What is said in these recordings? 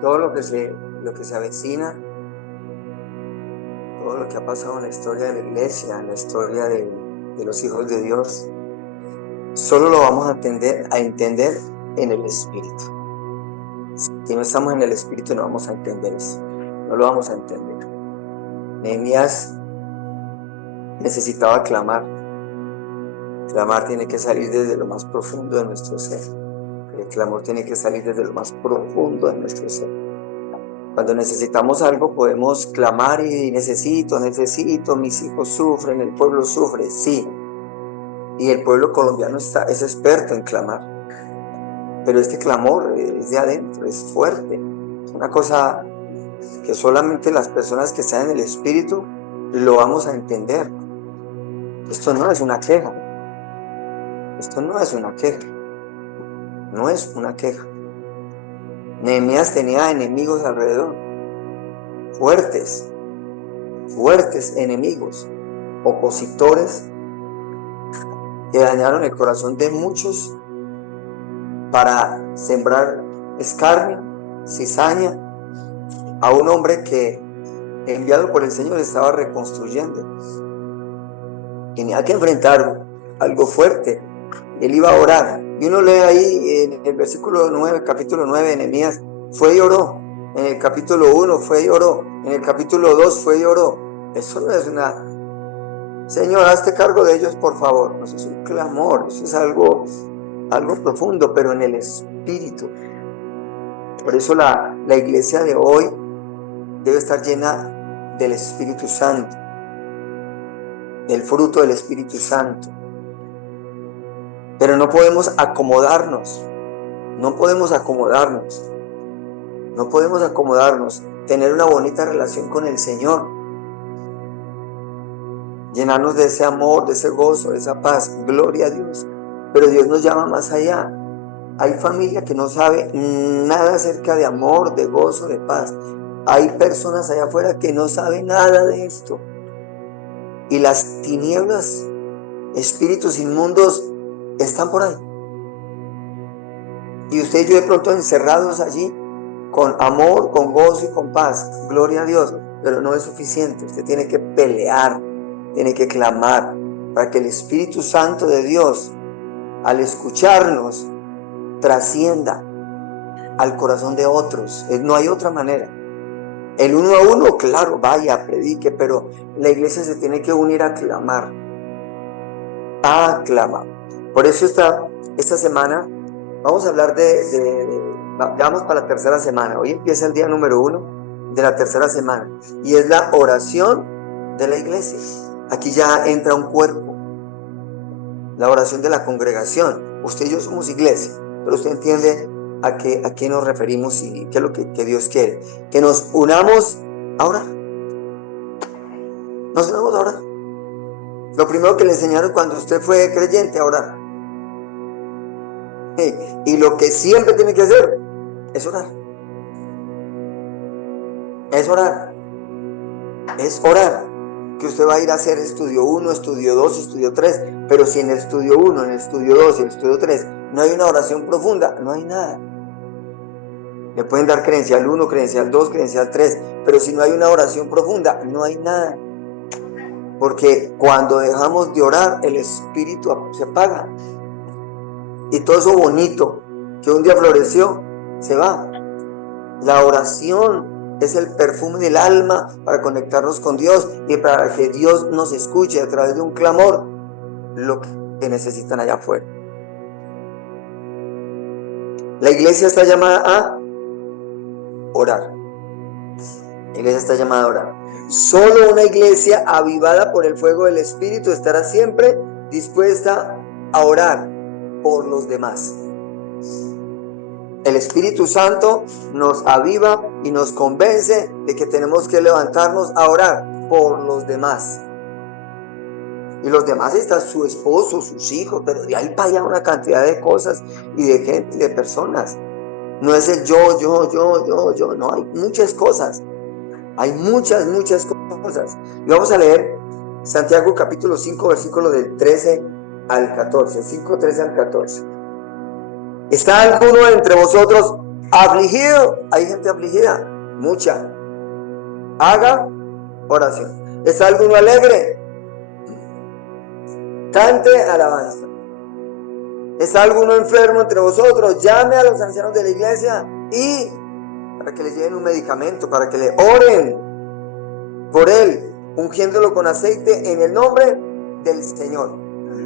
todo lo que se avecina, todo lo que ha pasado en la historia de la iglesia, en la historia de los hijos de Dios, solo lo vamos a entender en el Espíritu. Si no estamos en el Espíritu no vamos a entender eso, no lo vamos a entender. Nehemías necesitaba clamar. Clamar tiene que salir desde lo más profundo de nuestro ser. El clamor tiene que salir desde lo más profundo de nuestro ser. Cuando necesitamos algo podemos clamar y necesito, mis hijos sufren, el pueblo sufre, sí. Y el pueblo colombiano es experto en clamar. Pero este clamor es de adentro, es fuerte. Es una cosa que solamente las personas que están en el Espíritu lo vamos a entender. Esto no es una queja. Esto no es una queja. No es una queja. Nehemías tenía enemigos alrededor. Fuertes enemigos. Opositores que dañaron el corazón de muchos para sembrar escarnio, cizaña a un hombre que, enviado por el Señor, estaba reconstruyendo. Tenía que enfrentar algo fuerte. Él iba a orar. Y uno lee ahí en el versículo 9, capítulo 9 de Nehemías, fue y oró. En el capítulo 1 fue y oró. En el capítulo 2 fue y oró. Eso no es una... Señor, hazte cargo de ellos, por favor. Eso es un clamor, eso es algo profundo, pero en el Espíritu. Por eso la iglesia de hoy debe estar llena del Espíritu Santo, del fruto del Espíritu Santo. Pero no podemos acomodarnos, tener una bonita relación con el Señor, llenarnos de ese amor, de ese gozo, de esa paz, gloria a Dios. Pero Dios nos llama más allá. Hay familia que no sabe nada acerca de amor, de gozo, de paz. Hay personas allá afuera que no saben nada de esto. Y las tinieblas, espíritus inmundos, están por ahí. Y usted y yo de pronto encerrados allí, con amor, con gozo y con paz. Gloria a Dios. Pero no es suficiente. Usted tiene que pelear, tiene que clamar para que el Espíritu Santo de Dios, al escucharnos, trascienda al corazón de otros. No hay otra manera. El uno a uno, claro, vaya, predique, pero la iglesia se tiene que unir a clamar. A clamar. Por eso esta semana vamos a hablar ya vamos para la tercera semana. Hoy empieza el día número 1 de la tercera semana. Y es la oración de la iglesia. Aquí ya entra un cuerpo. La oración de la congregación. Usted y yo somos iglesia, pero usted entiende a qué nos referimos y qué es lo que Dios quiere. Que nos unamos a orar. Nos unamos a orar. Lo primero que le enseñaron cuando usted fue creyente, a orar. Y lo que siempre tiene que hacer es orar. Es orar. Es orar. Que usted va a ir a hacer estudio 1, estudio 2, estudio 3, pero si en el estudio 1, en el estudio 2 y en el estudio 3 no hay una oración profunda, no hay nada. Le pueden dar credencial 1, credencial 2, credencial 3, pero si no hay una oración profunda, no hay nada. Porque cuando dejamos de orar, el espíritu se apaga. Y todo eso bonito que un día floreció, se va. La oración es el perfume del alma para conectarnos con Dios y para que Dios nos escuche a través de un clamor lo que necesitan allá afuera. La iglesia está llamada a orar. La iglesia está llamada a orar. Solo una iglesia avivada por el fuego del Espíritu estará siempre dispuesta a orar por los demás. El Espíritu Santo nos aviva y nos convence de que tenemos que levantarnos a orar por los demás. Y los demás están su esposo, sus hijos, pero de ahí para allá una cantidad de cosas y de gente y de personas. No es el yo, no, hay muchas cosas. Hay muchas cosas. Y vamos a leer Santiago capítulo 5, versículo del 13 al 14. 5, 13 al 14. ¿Está alguno entre vosotros Afligido, hay gente afligida, mucha. Haga oración. ¿Está alguno alegre? Cante alabanza. ¿Está alguno enfermo entre vosotros? Llame a los ancianos de la iglesia y para que le lleven un medicamento, para que le oren por él, ungiéndolo con aceite en el nombre del Señor.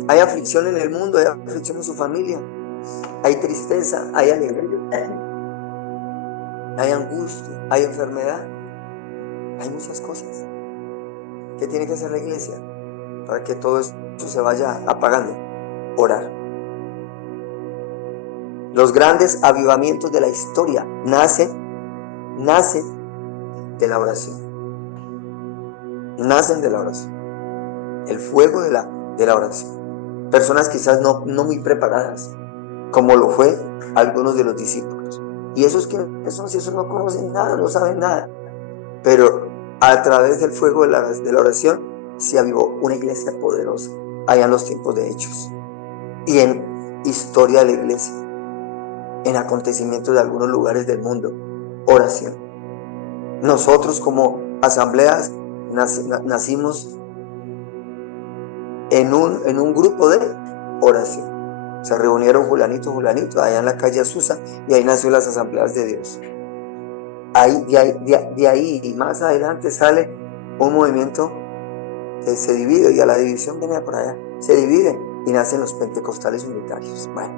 Hay aflicción en el mundo, hay aflicción en su familia, hay tristeza, hay alegría, hay angustia, hay enfermedad, hay muchas cosas. ¿Qué tiene que hacer la iglesia para que todo eso se vaya apagando? Orar. Los grandes avivamientos de la historia nacen de la oración. Nacen de la oración. El fuego de la oración. Personas quizás no muy preparadas, como lo fue algunos de los discípulos. Y esos no conocen nada, no saben nada. Pero a través del fuego de la oración se avivó una iglesia poderosa allá en los tiempos de Hechos y en historia de la iglesia, en acontecimientos de algunos lugares del mundo. Oración. Nosotros como asambleas nacimos en un grupo de oración. Se reunieron fulanito allá en la calle Azusa y ahí nació las asambleas de Dios. De ahí y más adelante sale un movimiento que se divide, y a la división viene por allá, se divide y nacen los pentecostales unitarios. Bueno,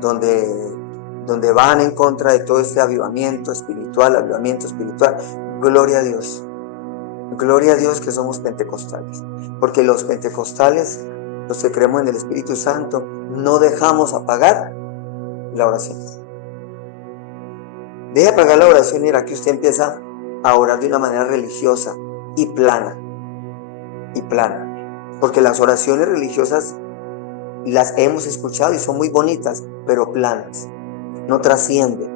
donde van en contra de todo este avivamiento espiritual. Gloria a Dios que somos pentecostales, porque los pentecostales, los que creemos en el Espíritu Santo, no dejamos apagar la oración. Deje apagar la oración y era que usted empieza a orar de una manera religiosa y plana, porque las oraciones religiosas las hemos escuchado y son muy bonitas, pero planas, no trascienden.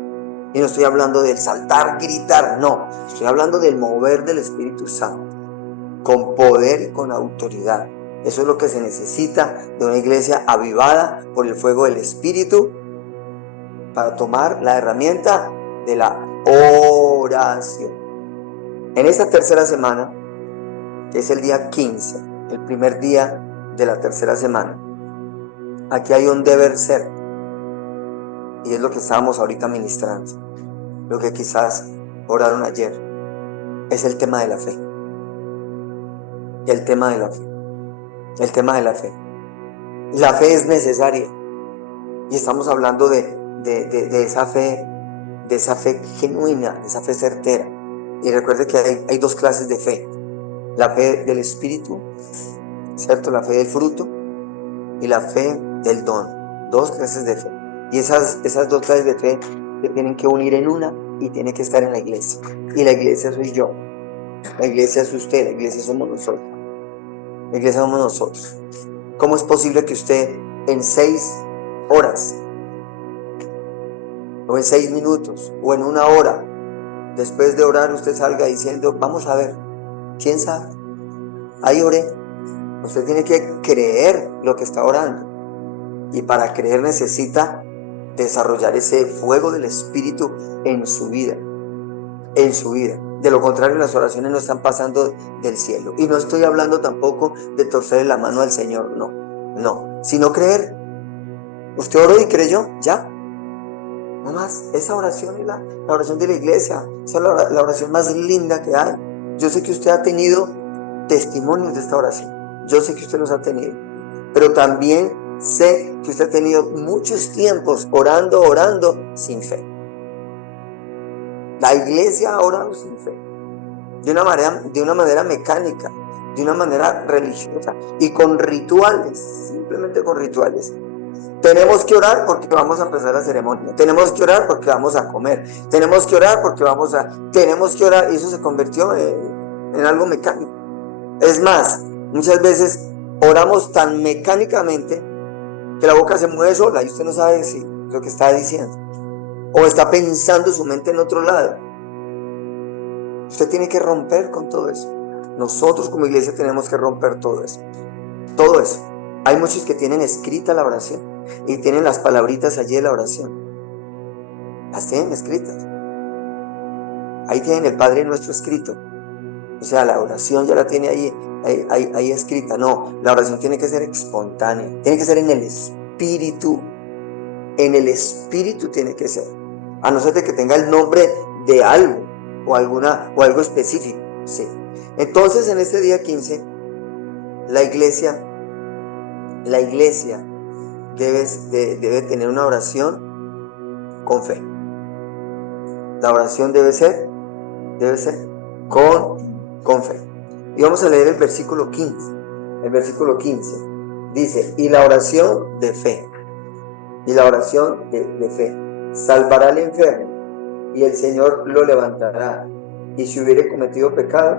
Y no estoy hablando del saltar, gritar, no. Estoy hablando del mover del Espíritu Santo, con poder y con autoridad. Eso es lo que se necesita de una iglesia avivada por el fuego del Espíritu para tomar la herramienta de la oración. En esta tercera semana, que es el día 15, el primer día de la tercera semana, aquí hay un deber ser. Y es lo que estábamos ahorita ministrando, lo que quizás oraron ayer, es el tema de la fe. El tema de la fe. La fe es necesaria. Y estamos hablando de esa fe genuina, de esa fe certera. Y recuerde que hay dos clases de fe. La fe del Espíritu, ¿cierto? La fe del fruto y la fe del don. Dos clases de fe. Y esas dos clases de fe se tienen que unir en una y tiene que estar en la iglesia. Y la iglesia soy yo. La iglesia es usted, la iglesia somos nosotros. La iglesia somos nosotros. ¿Cómo es posible que usted en 6 horas, o en 6 minutos, o en 1 hora, después de orar, usted salga diciendo, vamos a ver, quién sabe? Ahí oré. Usted tiene que creer lo que está orando. Y para creer necesita desarrollar ese fuego del Espíritu en su vida. De lo contrario, las oraciones no están pasando del cielo. Y no estoy hablando tampoco de torcer la mano al Señor, no, sino creer. Usted oró y creyó, ya. No más, esa oración es la oración de la iglesia. Esa es la oración más linda que hay. Yo sé que usted ha tenido testimonios de esta oración. Yo sé que usted los ha tenido. Pero también sé que usted ha tenido muchos tiempos orando sin fe. La iglesia ha orado sin fe, de una manera mecánica, de una manera religiosa y con rituales, simplemente con rituales. Tenemos que orar porque vamos a empezar la ceremonia, tenemos que orar porque vamos a comer, tenemos que orar porque tenemos que orar, y eso se convirtió en algo mecánico. Es más, muchas veces oramos tan mecánicamente que la boca se mueve sola y usted no sabe si lo que está diciendo o está pensando su mente en otro lado. Usted tiene que romper con todo eso. Nosotros como iglesia tenemos que romper todo eso. Hay muchos que tienen escrita la oración y tienen las palabritas allí de la oración, Las tienen escritas. Ahí tienen el Padre Nuestro escrito. O sea, la oración ya la tiene ahí escrita. No, la oración tiene que ser espontánea. Tiene que ser en el Espíritu. En el Espíritu tiene que ser. A no ser de que tenga el nombre de algo o algo específico. Sí. Entonces, en este día 15, la iglesia debe tener una oración con fe. La oración debe ser con fe. Y vamos a leer el versículo 15. El versículo 15 dice: y la oración de fe, salvará al enfermo, y el Señor lo levantará, y si hubiere cometido pecado,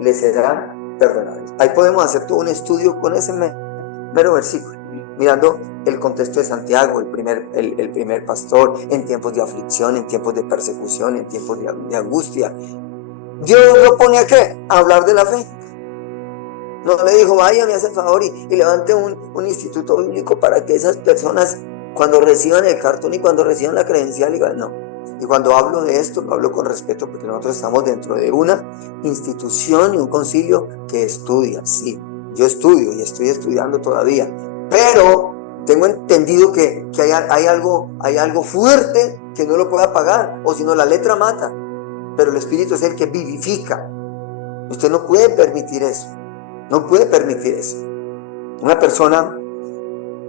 le será perdonado. Ahí podemos hacer todo un estudio con ese mero versículo, mirando el contexto de Santiago, el primer pastor, en tiempos de aflicción, en tiempos de persecución, en tiempos de angustia. Dios lo pone a ¿qué? A hablar de la fe. No le dijo, vaya, me hace el favor y levante un instituto bíblico para que esas personas, cuando reciban el cartón y cuando reciban la credencial, digan no. Y cuando hablo de esto, lo hablo con respeto, porque nosotros estamos dentro de una institución y un concilio que estudia. Sí, yo estudio y estoy estudiando todavía, pero tengo entendido que hay algo fuerte que no lo puede apagar, o si no la letra mata, pero el Espíritu es el que vivifica. Usted no puede permitir eso. No puede permitir eso. Una persona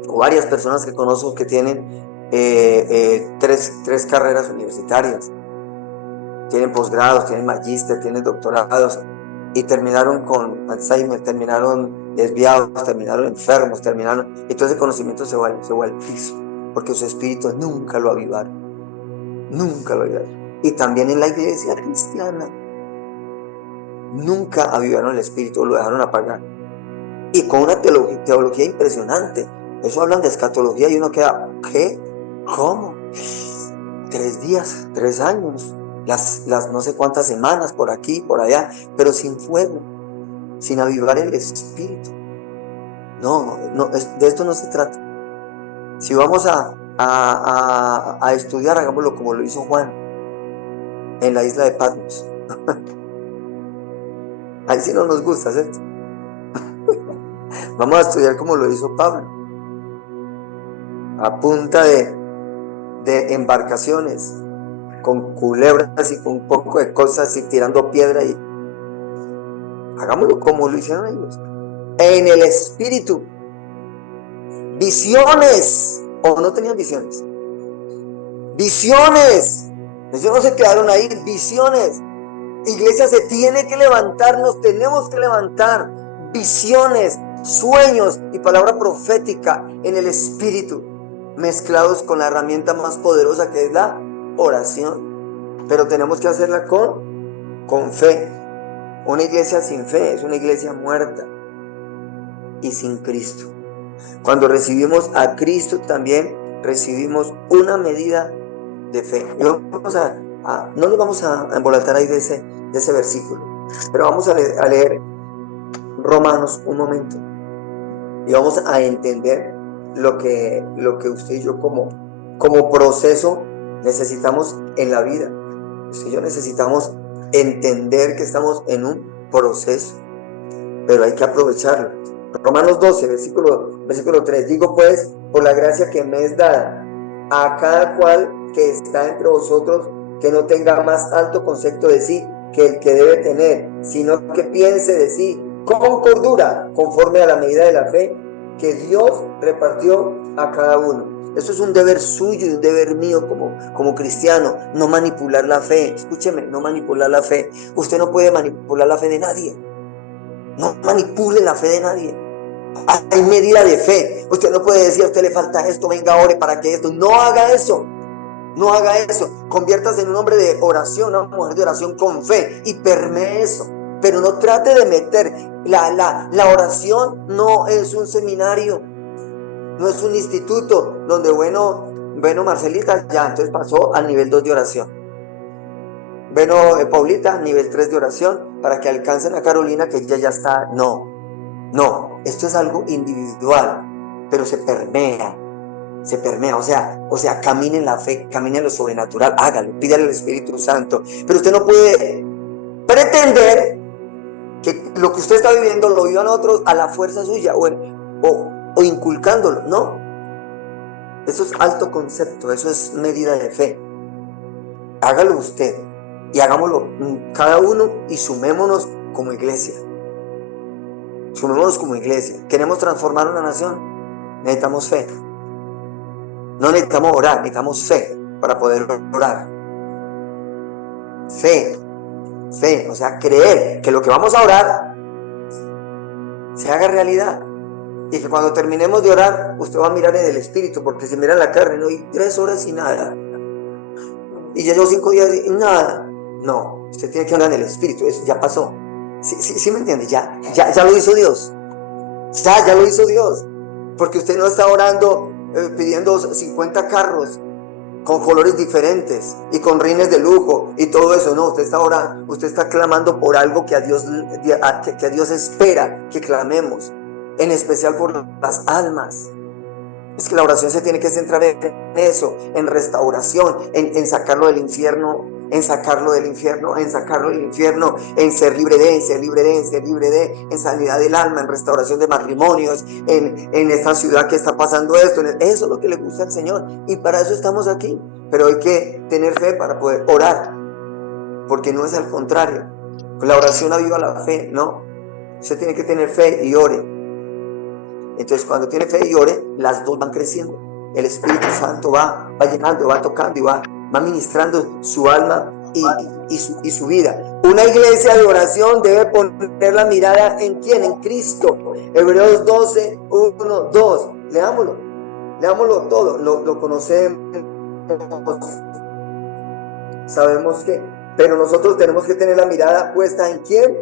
o varias personas que conozco que tienen tres carreras universitarias, tienen posgrados, tienen magíster, tienen doctorados, y terminaron con Alzheimer, terminaron desviados, terminaron enfermos, y todo ese conocimiento se va al piso, porque su espíritu nunca lo avivaron. Y también en la iglesia cristiana nunca avivaron el espíritu, lo dejaron apagar. Y con una teología impresionante. Eso hablan de escatología y uno queda, ¿qué? ¿Cómo? 3 días, 3 años, las no sé cuántas semanas por aquí, por allá, pero sin fuego, sin avivar el espíritu. No, de esto no se trata. Si vamos a estudiar, hagámoslo como lo hizo Juan en la isla de Patmos. Ahí sí no nos gusta, ¿cierto? Vamos a estudiar como lo hizo Pablo, a punta de embarcaciones, con culebras y con un poco de cosas y tirando piedra, y hagámoslo como lo hicieron ellos, en el espíritu. Visiones, o no tenían visiones. Ellos no se quedaron ahí, visiones. Iglesia, se tiene que levantar, nos tenemos que levantar. Visiones, sueños y palabra profética en el espíritu, mezclados con la herramienta más poderosa que es la oración. Pero tenemos que hacerla con fe. Una iglesia sin fe es una iglesia muerta y sin Cristo. Cuando recibimos a Cristo, también recibimos una medida de fe. Y no nos vamos a embolatar ahí de ese versículo, pero vamos a leer Romanos un momento y vamos a entender lo que usted y yo como proceso necesitamos en la vida. Usted y yo necesitamos entender que estamos en un proceso, pero hay que aprovecharlo. Romanos 12, versículo 3, digo pues, por la gracia que me es dada, a cada cual que está entre vosotros, que no tenga más alto concepto de sí que el que debe tener, sino que piense de sí con cordura, conforme a la medida de la fe que Dios repartió a cada uno. Eso es un deber suyo y un deber mío como cristiano, no manipular la fe. Escúcheme, no manipular la fe. Usted no puede manipular la fe de nadie. No manipule la fe de nadie. Hay medida de fe. Usted no puede decir, a usted le falta esto, venga, ore para que esto. No haga eso. No haga eso. Conviértase en un hombre de oración, una mujer de oración con fe y permee eso. Pero no trate de meter. La oración no es un seminario, no es un instituto donde, bueno, Marcelita, ya, entonces pasó al nivel 2 de oración. Bueno, Paulita, nivel 3 de oración, para que alcancen a Carolina, que ella ya está. No, esto es algo individual, pero se permea. se permea, o sea, camine en la fe, camine en lo sobrenatural, hágalo, pídale al Espíritu Santo. Pero usted no puede pretender que lo que usted está viviendo lo vivan otros a la fuerza suya o inculcándolo, no. Eso es alto concepto, eso es medida de fe. Hágalo usted y hagámoslo cada uno y sumémonos como iglesia. Sumémonos como iglesia. ¿Queremos transformar una nación? Necesitamos fe. No necesitamos orar, necesitamos fe para poder orar. Fe, o sea, creer que lo que vamos a orar se haga realidad. Y que cuando terminemos de orar, usted va a mirar en el espíritu, porque si mira en la carne, no, y 3 horas y nada. Y ya llevo 5 días y nada. No, usted tiene que orar en el espíritu, eso ya pasó. ¿Sí me entiende? Ya lo hizo Dios. Ya lo hizo Dios. Porque usted no está orando pidiendo 50 carros con colores diferentes y con rines de lujo y todo eso. No, usted está orando, usted está clamando por algo que a Dios espera que clamemos, en especial por las almas. Es que la oración se tiene que centrar en eso, en restauración, en sacarlo del infierno, en sacarlo del infierno, en ser libre de, en sanidad del alma, en restauración de matrimonios, en esta ciudad que está pasando esto. Eso es lo que le gusta al Señor y para eso estamos aquí. Pero hay que tener fe para poder orar, porque no es al contrario. La oración aviva la fe, ¿no? Usted tiene que tener fe y ore. Entonces, cuando tiene fe y ore, las dos van creciendo. El Espíritu Santo va llenando, va tocando y va ministrando su alma y su vida. Una iglesia de oración debe poner la mirada ¿en quién? En Cristo. Hebreos 12, 1, 2. Leámoslo todo. Lo conocemos. Sabemos que, pero nosotros tenemos que tener la mirada puesta ¿en quién?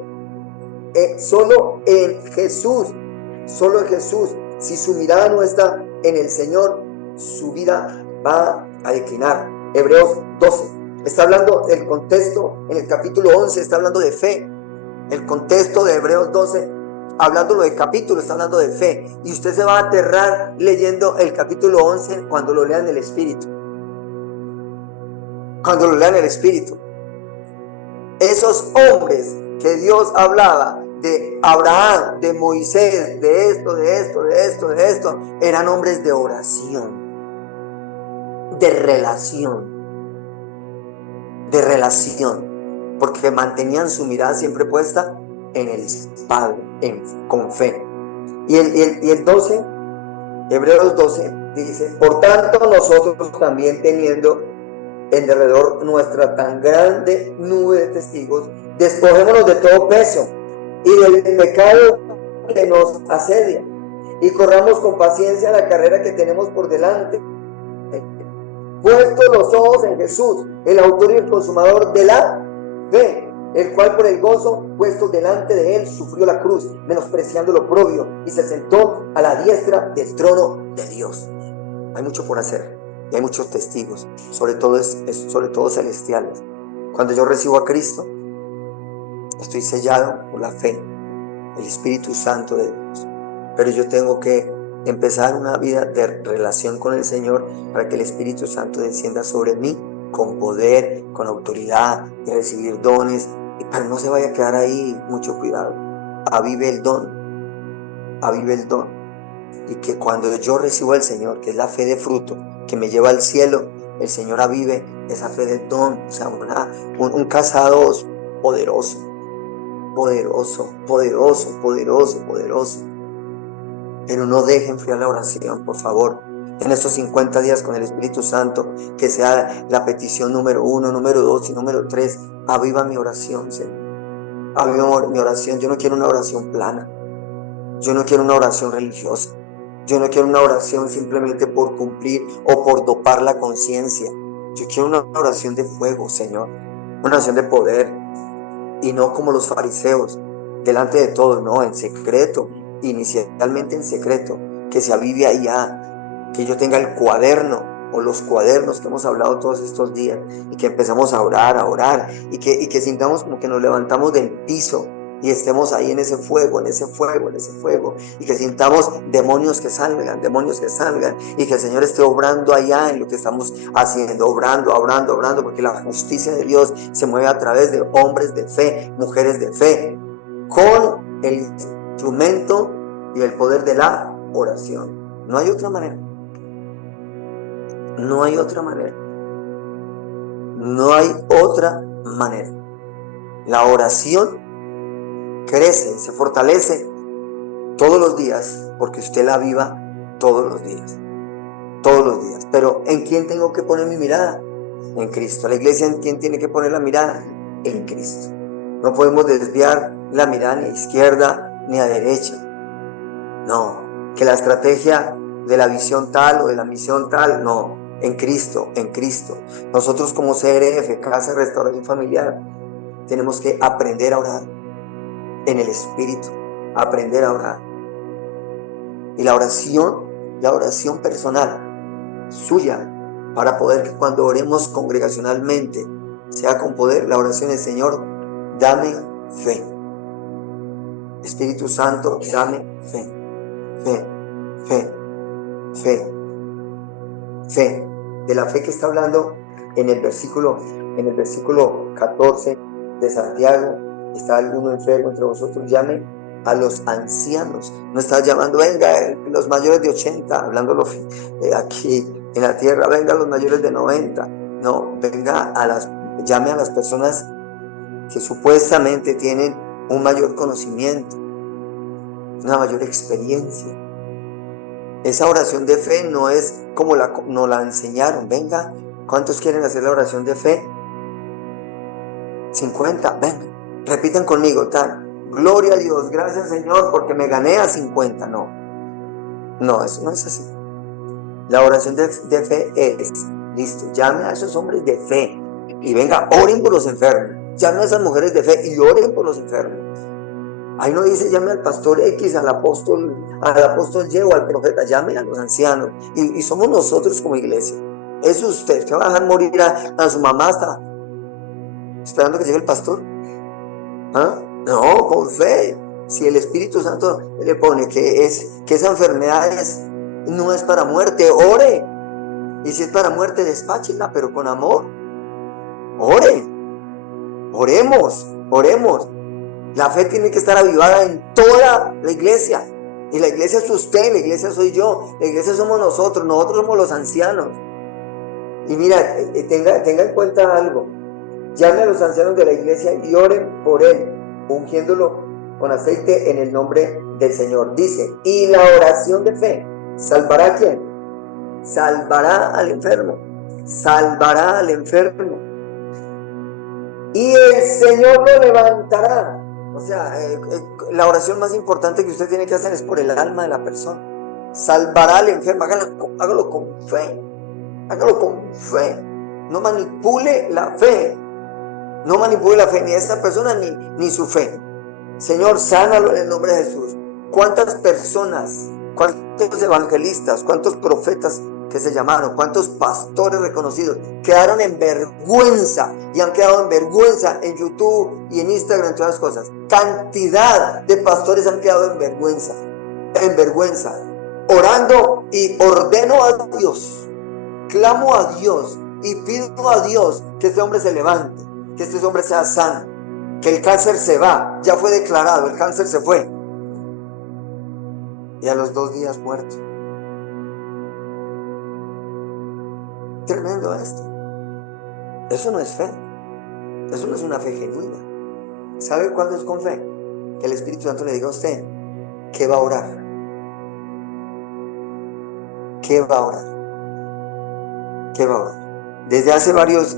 Solo en Jesús. Solo en Jesús. Si su mirada no está en el Señor, su vida va a declinar. Hebreos 12 está hablando del contexto. En el capítulo 11 está hablando de fe. El contexto de Hebreos 12, hablándolo de capítulo, está hablando de fe. Y usted se va a aterrar leyendo el capítulo 11 cuando lo lea en el Espíritu. Cuando lo lea en el Espíritu. Esos hombres que Dios hablaba, de Abraham, de Moisés, de esto, eran hombres de oración, de relación, porque mantenían su mirada siempre puesta en el Padre, con fe. Y el 12, Hebreos 12, dice: por tanto nosotros también, teniendo en derredor nuestra tan grande nube de testigos, despojémonos de todo peso y del pecado que nos asedia, y corramos con paciencia la carrera que tenemos por delante, puestos los ojos en Jesús, el autor y el consumador de la fe, el cual por el gozo puesto delante de él sufrió la cruz, menospreciando lo oprobio, y se sentó a la diestra del trono de Dios. Hay mucho por hacer y hay muchos testigos, sobre todo celestiales. Cuando yo recibo a Cristo, estoy sellado por la fe, el Espíritu Santo de Dios. Pero yo tengo que empezar una vida de relación con el Señor para que el Espíritu Santo descienda sobre mí con poder, con autoridad, y recibir dones. Pero no se vaya a quedar ahí, mucho cuidado. Avive el don. Y que cuando yo recibo al Señor, que es la fe de fruto, que me lleva al cielo, el Señor avive esa fe del don. O sea, un casado poderoso. Pero no deje enfriar la oración, por favor. En estos 50 días con el Espíritu Santo, que sea la petición número 1, número 2 y número 3. Aviva mi oración, Señor. Aviva mi oración. Yo no quiero una oración plana. Yo no quiero una oración religiosa. Yo no quiero una oración simplemente por cumplir o por dopar la conciencia. Yo quiero una oración de fuego, Señor. Una oración de poder. Y no como los fariseos, delante de todos, no, en secreto, inicialmente en secreto, que se avive allá, que yo tenga el cuaderno o los cuadernos que hemos hablado todos estos días, y que empezamos a orar, y que sintamos como que nos levantamos del piso y estemos ahí en ese fuego, en ese fuego, en ese fuego, y que sintamos demonios que salgan, y que el Señor esté obrando allá en lo que estamos haciendo, obrando, porque la justicia de Dios se mueve a través de hombres de fe, mujeres de fe, con el instrumento y el poder de la oración. No hay otra manera. No hay otra manera. No hay otra manera. La oración crece, se fortalece todos los días, porque usted la viva todos los días. Todos los días. Pero ¿en quién tengo que poner mi mirada? En Cristo. La iglesia, ¿en quién tiene que poner la mirada? En Cristo. No podemos desviar la mirada ni a izquierda ni a derecha. No, que la estrategia de la visión tal o de la misión tal, no, en Cristo, en Cristo. Nosotros como CRF, Casa de Restauración Familiar, tenemos que aprender a orar en el Espíritu, aprender a orar. Y la oración personal suya, para poder que cuando oremos congregacionalmente sea con poder, la oración del Señor, dame fe. Espíritu Santo, dame fe. Fe, fe, fe, fe. De la fe que está hablando en el versículo 14 de Santiago. ¿Está alguno enfermo entre vosotros? Llame a los ancianos. No está llamando, venga, los mayores de 80, hablándolo aquí en la tierra, venga los mayores de 90. No, llame a las personas que supuestamente tienen un mayor conocimiento, una mayor experiencia. Esa oración de fe no es como nos la enseñaron. Venga, ¿cuántos quieren hacer la oración de fe? 50, venga, repitan conmigo, tal. Gloria a Dios, gracias Señor, porque me gané a 50. No, eso no es así. La oración de fe es, listo, llame a esos hombres de fe y venga, oren por los enfermos. Llame a esas mujeres de fe y oren por los enfermos. Ahí no dice llame al pastor X, al apóstol Y o al profeta, llame a los ancianos. Y somos nosotros como iglesia. Es usted que va a dejar morir a su mamá hasta esperando que llegue el pastor. ¿Ah? No, con fe. Si el Espíritu Santo le pone que esa enfermedad no es para muerte, ore. Y si es para muerte, despáchela, pero con amor. Ore. Oremos. La fe tiene que estar avivada en toda la iglesia. Y la iglesia es usted, la iglesia soy yo, la iglesia somos nosotros somos los ancianos. Y mira, tenga en cuenta algo. Llame a los ancianos de la iglesia y oren por él, ungiéndolo con aceite en el nombre del Señor. Dice, y la oración de fe, ¿salvará a quién? Salvará al enfermo. Salvará al enfermo. Y el Señor lo levantará. O sea, la oración más importante que usted tiene que hacer es por el alma de la persona. Salvará al enfermo. Hágalo con fe. Hágalo con fe. No manipule la fe. No manipule la fe ni de esa persona ni su fe. Señor, sánalo en el nombre de Jesús. ¿Cuántas personas, cuántos evangelistas, cuántos profetas que se llamaron, cuántos pastores reconocidos quedaron en vergüenza y han quedado en vergüenza en YouTube y en Instagram, en todas las cosas? Cantidad de pastores han quedado en vergüenza, orando, y ordeno a Dios, clamo a Dios y pido a Dios que este hombre se levante, que este hombre sea sano, que el cáncer se va, ya fue declarado, el cáncer se fue, y a los 2 días muerto. Tremendo esto. Eso no es fe. Eso no es una fe genuina. ¿Sabe cuándo es con fe? Que el Espíritu Santo le diga a usted que va a orar. ¿Qué va a orar? ¿Qué va a orar? Desde hace varios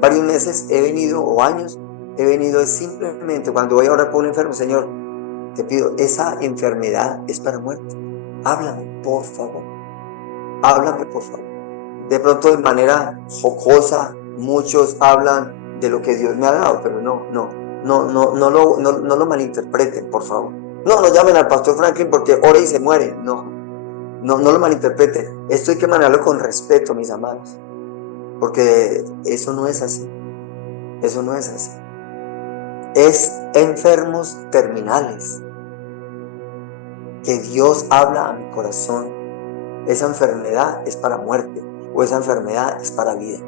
meses he venido, o años, he venido simplemente cuando voy a orar por un enfermo. Señor, te pido, esa enfermedad es para muerte. Háblame, por favor. Háblame, por favor. De pronto, de manera jocosa, muchos hablan de lo que Dios me ha dado, pero no lo malinterpreten, por favor. No llamen al pastor Franklin porque ora y se muere. No lo malinterpreten. Esto hay que manejarlo con respeto, mis amados, porque eso no es así. Eso no es así. Es enfermos terminales que Dios habla a mi corazón. Esa enfermedad es para muerte o esa enfermedad es para vida.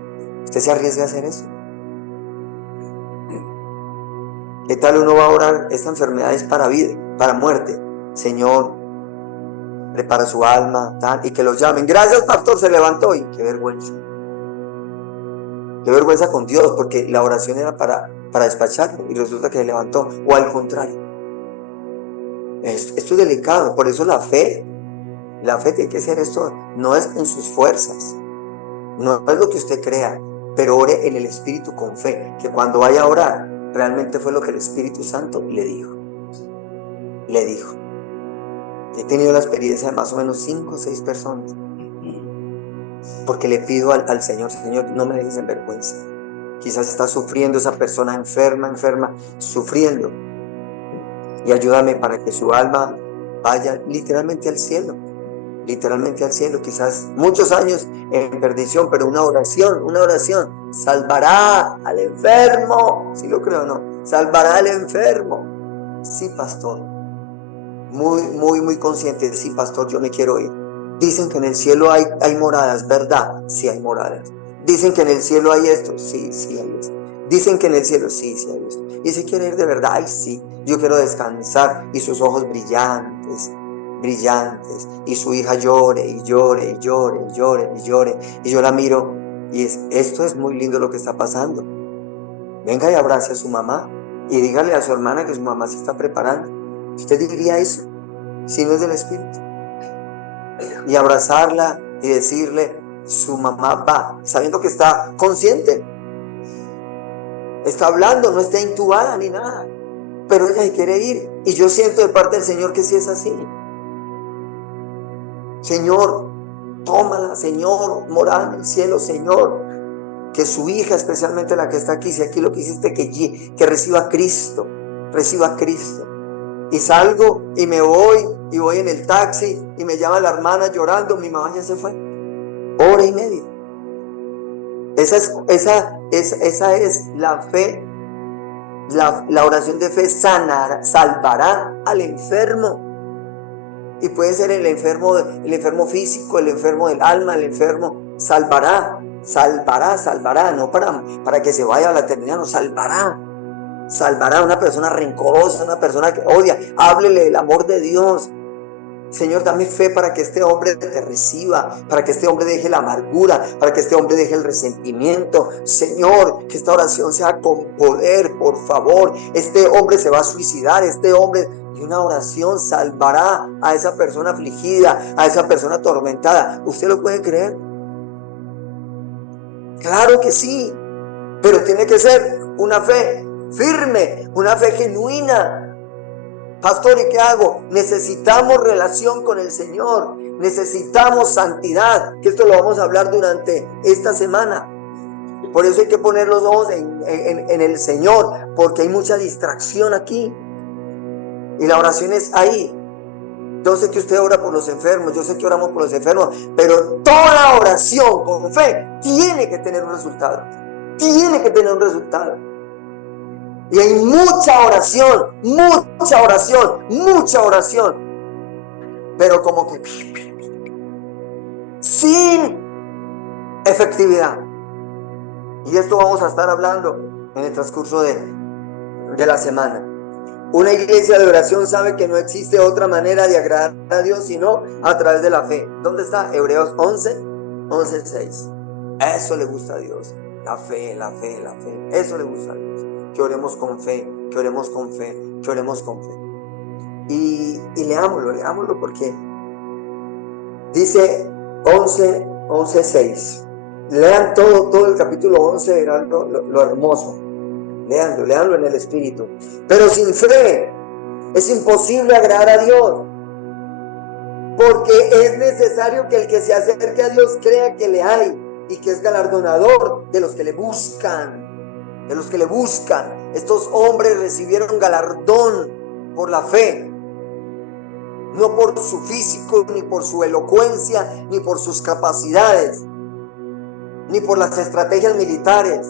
¿Usted se arriesga a hacer eso? ¿Qué tal uno va a orar? Esta enfermedad es para vida, para muerte. Señor, prepara su alma, y que los llamen. Gracias, pastor, se levantó. Y qué vergüenza. Qué vergüenza con Dios, porque la oración era para despacharlo y resulta que se levantó. O al contrario. Esto es delicado. Por eso la fe tiene que ser esto. No es en sus fuerzas. No es lo que usted crea. Pero ore en el Espíritu con fe. Que cuando vaya a orar, realmente fue lo que el Espíritu Santo le dijo. Le dijo. He tenido la experiencia de más o menos 5 o 6 personas. Porque le pido al Señor, Señor, no me dejes en vergüenza. Quizás está sufriendo esa persona enferma, sufriendo. Y ayúdame para que su alma vaya literalmente al cielo. Literalmente al cielo. Quizás muchos años en perdición, pero una oración salvará al enfermo. ¿Sí lo creo o no? Salvará al enfermo. Sí, pastor. Muy consciente. Sí, pastor, yo me quiero ir. Dicen que en el cielo hay moradas, ¿verdad? Sí hay moradas. Dicen que en el cielo hay esto, sí hay esto. Dicen que en el cielo, sí hay esto. Y si quiere ir de verdad, ay sí, yo quiero descansar. Y sus ojos brillantes, y su hija llore, y llore. Y yo la miro, y esto es muy lindo lo que está pasando. Venga y abrace a su mamá, y dígale a su hermana que su mamá se está preparando. ¿Usted diría eso? Si no es del Espíritu. Y abrazarla y decirle, su mamá va, sabiendo que está consciente, está hablando, no está intubada ni nada, pero ella quiere ir. Y yo siento de parte del Señor que sí es así. Señor, tómala, Señor, morada en el cielo, Señor, que su hija, especialmente la que está aquí, si aquí lo que hiciste, que reciba a Cristo. Y salgo y me voy, y voy en el taxi, y me llama la hermana llorando, mi mamá ya se fue. 1:30. Esa es la fe. La oración de fe salvará al enfermo. Y puede ser el enfermo físico, el enfermo del alma, el enfermo. Salvará, no para que se vaya a la eternidad, no, salvará a una persona rencorosa, una persona que odia. Háblele del amor de Dios. Señor, dame fe para que este hombre te reciba, para que este hombre deje la amargura, para que este hombre deje el resentimiento. Señor, que esta oración sea con poder, por favor. Este hombre se va a suicidar, y una oración salvará a esa persona afligida, a esa persona atormentada. ¿Usted lo puede creer? Claro que sí, pero tiene que ser una fe firme, una fe genuina. Pastor, ¿y qué hago? Necesitamos relación con el Señor, necesitamos santidad, que esto lo vamos a hablar durante esta semana. Por eso hay que poner los ojos en el Señor, porque hay mucha distracción aquí. Y la oración es ahí. Yo sé que usted ora por los enfermos, yo sé que oramos por los enfermos, pero toda oración con fe tiene que tener un resultado. Y hay mucha oración, pero como que sin efectividad. Y esto vamos a estar hablando en el transcurso de la semana. Una iglesia de oración sabe que no existe otra manera de agradar a Dios sino a través de la fe. ¿Dónde está? Hebreos 11:6. Eso le gusta a Dios. La fe. Eso le gusta a Dios. Que oremos con fe. Y leámoslo porque dice 11:6. Lean todo el capítulo 11, verán lo hermoso. Leanlo en el Espíritu. Pero sin fe es imposible agradar a Dios, porque es necesario que el que se acerque a Dios crea que le hay y que es galardonador de los que le buscan. Estos hombres recibieron galardón por la fe, no por su físico, ni por su elocuencia, ni por sus capacidades, ni por las estrategias militares.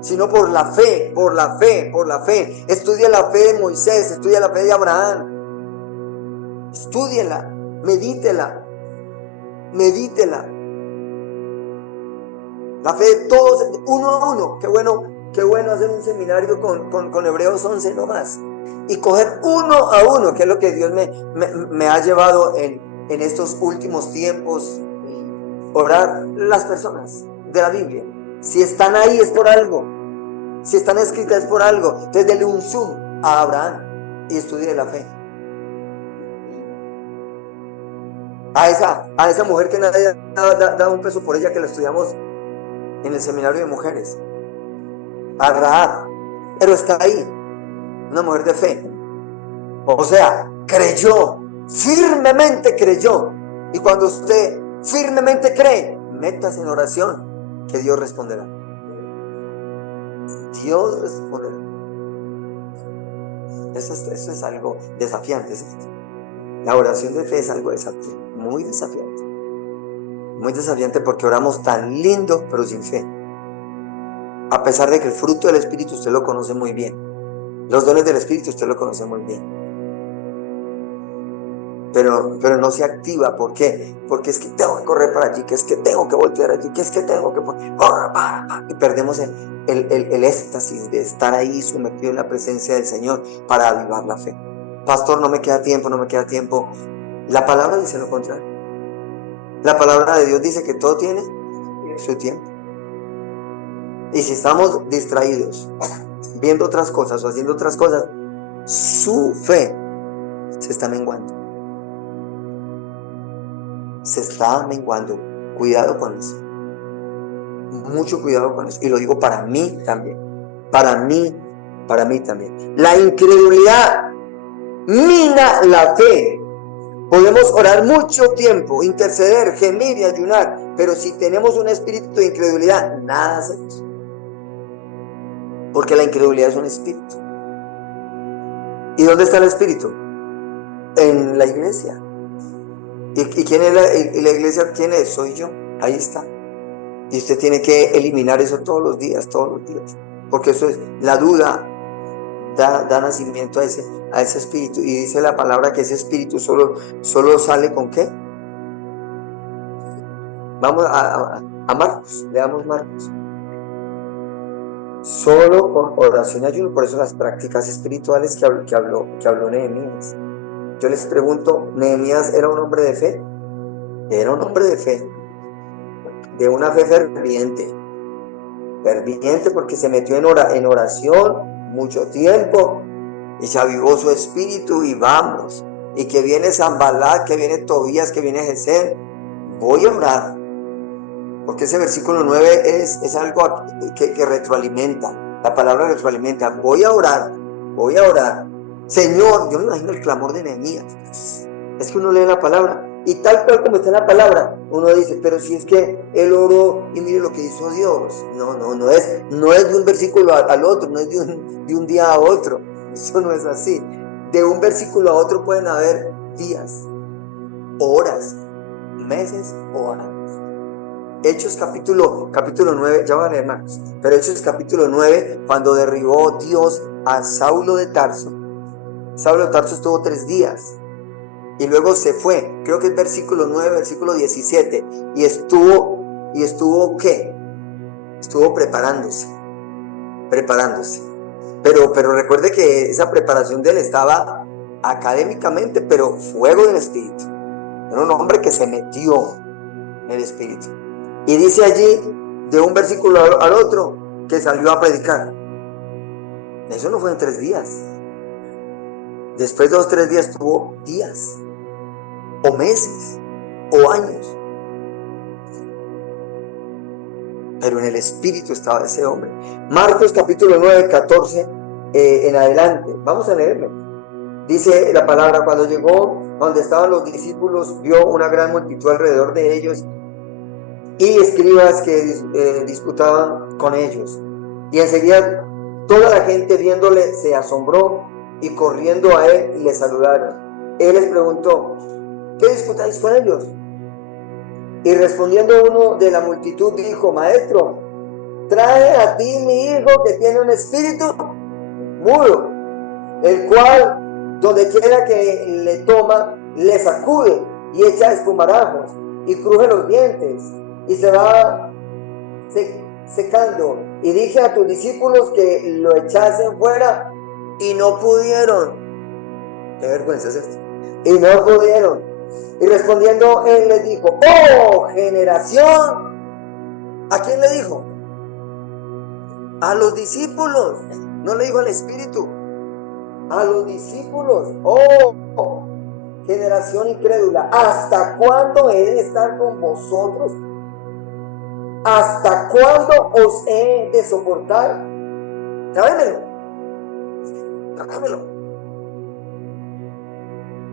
sino por la fe, por la fe, por la fe. Estudia la fe de Moisés, estudia la fe de Abraham. Estúdiela, medítela, medítela. La fe de todos, uno a uno. Qué bueno hacer un seminario con Hebreos 11 nomás. Y coger uno a uno, que es lo que Dios me ha llevado en estos últimos tiempos. Orar las personas de la Biblia. Si están ahí es por algo. Si están escritas es por algo. Entonces dele un zoom a Abraham y estudie la fe. A esa mujer que nadie da un peso por ella, que la estudiamos en el seminario de mujeres. A Rahab. Pero está ahí. Una mujer de fe. O sea, creyó. Firmemente creyó. Y cuando usted firmemente cree, métase en oración, que Dios responderá. Dios responderá. Eso es algo desafiante, ¿cierto? La oración de fe es algo desafiante, muy desafiante. Muy desafiante porque oramos tan lindo, pero sin fe. A pesar de que el fruto del Espíritu usted lo conoce muy bien. Los dones del Espíritu usted lo conoce muy bien. Pero no se activa. ¿Por qué? Porque es que tengo que correr para allí, que es que tengo que voltear allí, que es que tengo que... Y perdemos el éxtasis de estar ahí sumergido en la presencia del Señor para avivar la fe. Pastor, no me queda tiempo. La palabra dice lo contrario. La palabra de Dios dice que todo tiene su tiempo. Y si estamos distraídos, viendo otras cosas o haciendo otras cosas, su fe se está menguando. Se está menguando. Cuidado con eso. Mucho cuidado con eso. Y lo digo para mí también. Para mí también. La incredulidad mina la fe. Podemos orar mucho tiempo, interceder, gemir y ayunar, pero si tenemos un espíritu de incredulidad, nada hacemos. Porque la incredulidad es un espíritu. ¿Y dónde está el espíritu? En la iglesia. ¿Y quién es la iglesia? ¿Quién es? Soy yo. Ahí está. Y usted tiene que eliminar eso todos los días. Porque eso es, la duda da nacimiento a ese espíritu. Y dice la palabra que ese espíritu solo sale ¿con qué? Vamos a Marcos. Leamos Marcos. Solo con oración y ayuno. Por eso las prácticas espirituales que habló Nehemías. Yo les pregunto, ¿Nehemías era un hombre de fe? Era un hombre de fe. De una fe ferviente. Ferviente porque se metió en oración mucho tiempo. Y se avivó su espíritu y vamos. Y que viene Sanballat, que viene Tobías, que viene Gesem. Voy a orar. Porque ese versículo 9 es algo que retroalimenta. La palabra retroalimenta. Voy a orar. Señor, yo me imagino el clamor de Nehemías. Es que uno lee la palabra y tal cual como está en la palabra, uno dice, pero si es que él oró y mire lo que hizo Dios. No es de un versículo al otro, no es de un día a otro. Eso no es así. De un versículo a otro pueden haber días, horas, meses o años. Hechos capítulo 9, ya van a leer Marcos, pero Hechos capítulo 9, cuando derribó Dios a Saulo de Tarso. Saulo de Tarso estuvo 3 días y luego se fue, creo que es versículo 9, versículo 17, y estuvo ¿qué? Estuvo preparándose, pero recuerde que esa preparación de él estaba académicamente, pero fuego del Espíritu. Era un hombre que se metió en el Espíritu, y dice allí, de un versículo al otro, que salió a predicar. Eso no fue en 3 días. Después de 2 o 3 días tuvo días, o meses, o años. Pero en el espíritu estaba ese hombre. Marcos capítulo 9, 14 en adelante. Vamos a leerlo. Dice la palabra, cuando llegó donde estaban los discípulos, vio una gran multitud alrededor de ellos y escribas que disputaban con ellos. Y enseguida toda la gente viéndole se asombró y corriendo a él le saludaron. Él les preguntó, ¿qué disputáis con ellos? Y respondiendo uno de la multitud dijo, Maestro, traje a ti mi hijo que tiene un espíritu mudo, el cual donde quiera que le toma, le sacude y echa espumarajos y cruje los dientes y se va secando. Y dije a tus discípulos que lo echasen fuera y no pudieron. Qué vergüenza es esto. Y no pudieron. Y respondiendo él les dijo: oh generación. ¿A quién le dijo? A los discípulos. No le dijo al espíritu, a los discípulos. Oh generación incrédula, ¿hasta cuándo he de estar con vosotros? ¿Hasta cuándo os he de soportar? Tráemelo.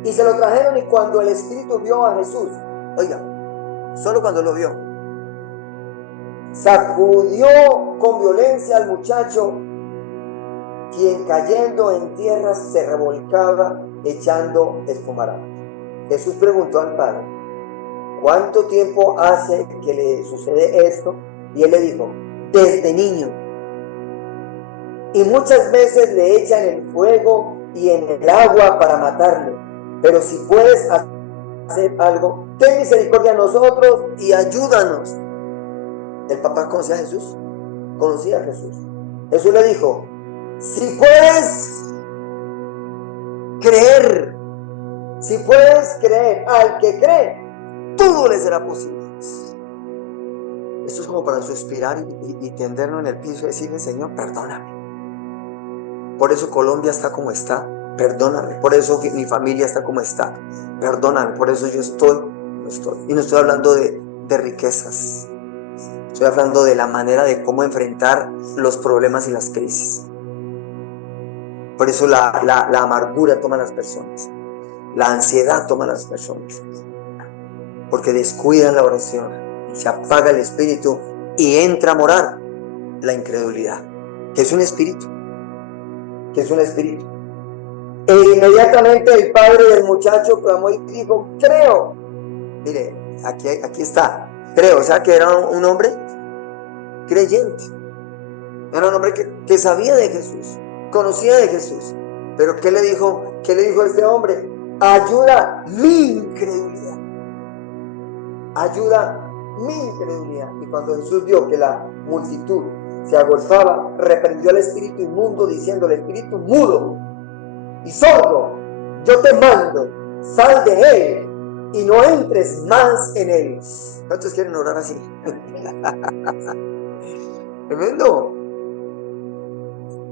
Y se lo trajeron, y cuando el espíritu vio a Jesús, oiga, solo cuando lo vio, sacudió con violencia al muchacho, quien cayendo en tierra se revolcaba echando espumarajos. Jesús preguntó al padre: ¿cuánto tiempo hace que le sucede esto? Y él le dijo: desde niño. Y muchas veces le echan en el fuego y en el agua para matarlo. Pero si puedes hacer algo, ten misericordia de nosotros y ayúdanos. El papá conocía a Jesús. Conocía a Jesús. Jesús le dijo: si puedes creer, si puedes creer, al que cree, todo le será posible. Esto es como para suspirar y tendernos en el piso y decirle: Señor, perdóname. Por eso Colombia está como está, perdóname. Por eso mi familia está como está, perdóname. Por eso yo estoy, no estoy. Y no estoy hablando de riquezas. Estoy hablando de la manera de cómo enfrentar los problemas y las crisis. Por eso la amargura toma a las personas. La ansiedad toma a las personas. Porque descuidan la oración. Se apaga el espíritu y entra a morar la incredulidad. Que es un espíritu. Que es un espíritu. E inmediatamente el padre del muchacho clamó y dijo: creo. Mire, aquí está. Creo, o sea que era un hombre creyente. Era un hombre que sabía de Jesús, conocía de Jesús. Pero ¿qué le dijo este hombre? Ayuda mi incredulidad. Ayuda mi incredulidad. Y cuando Jesús vio que la multitud se agolpaba, reprendió al espíritu inmundo, diciendo al espíritu mudo y sordo: yo te mando, sal de él y no entres más en él. ¿Cuántos quieren orar así? Tremendo.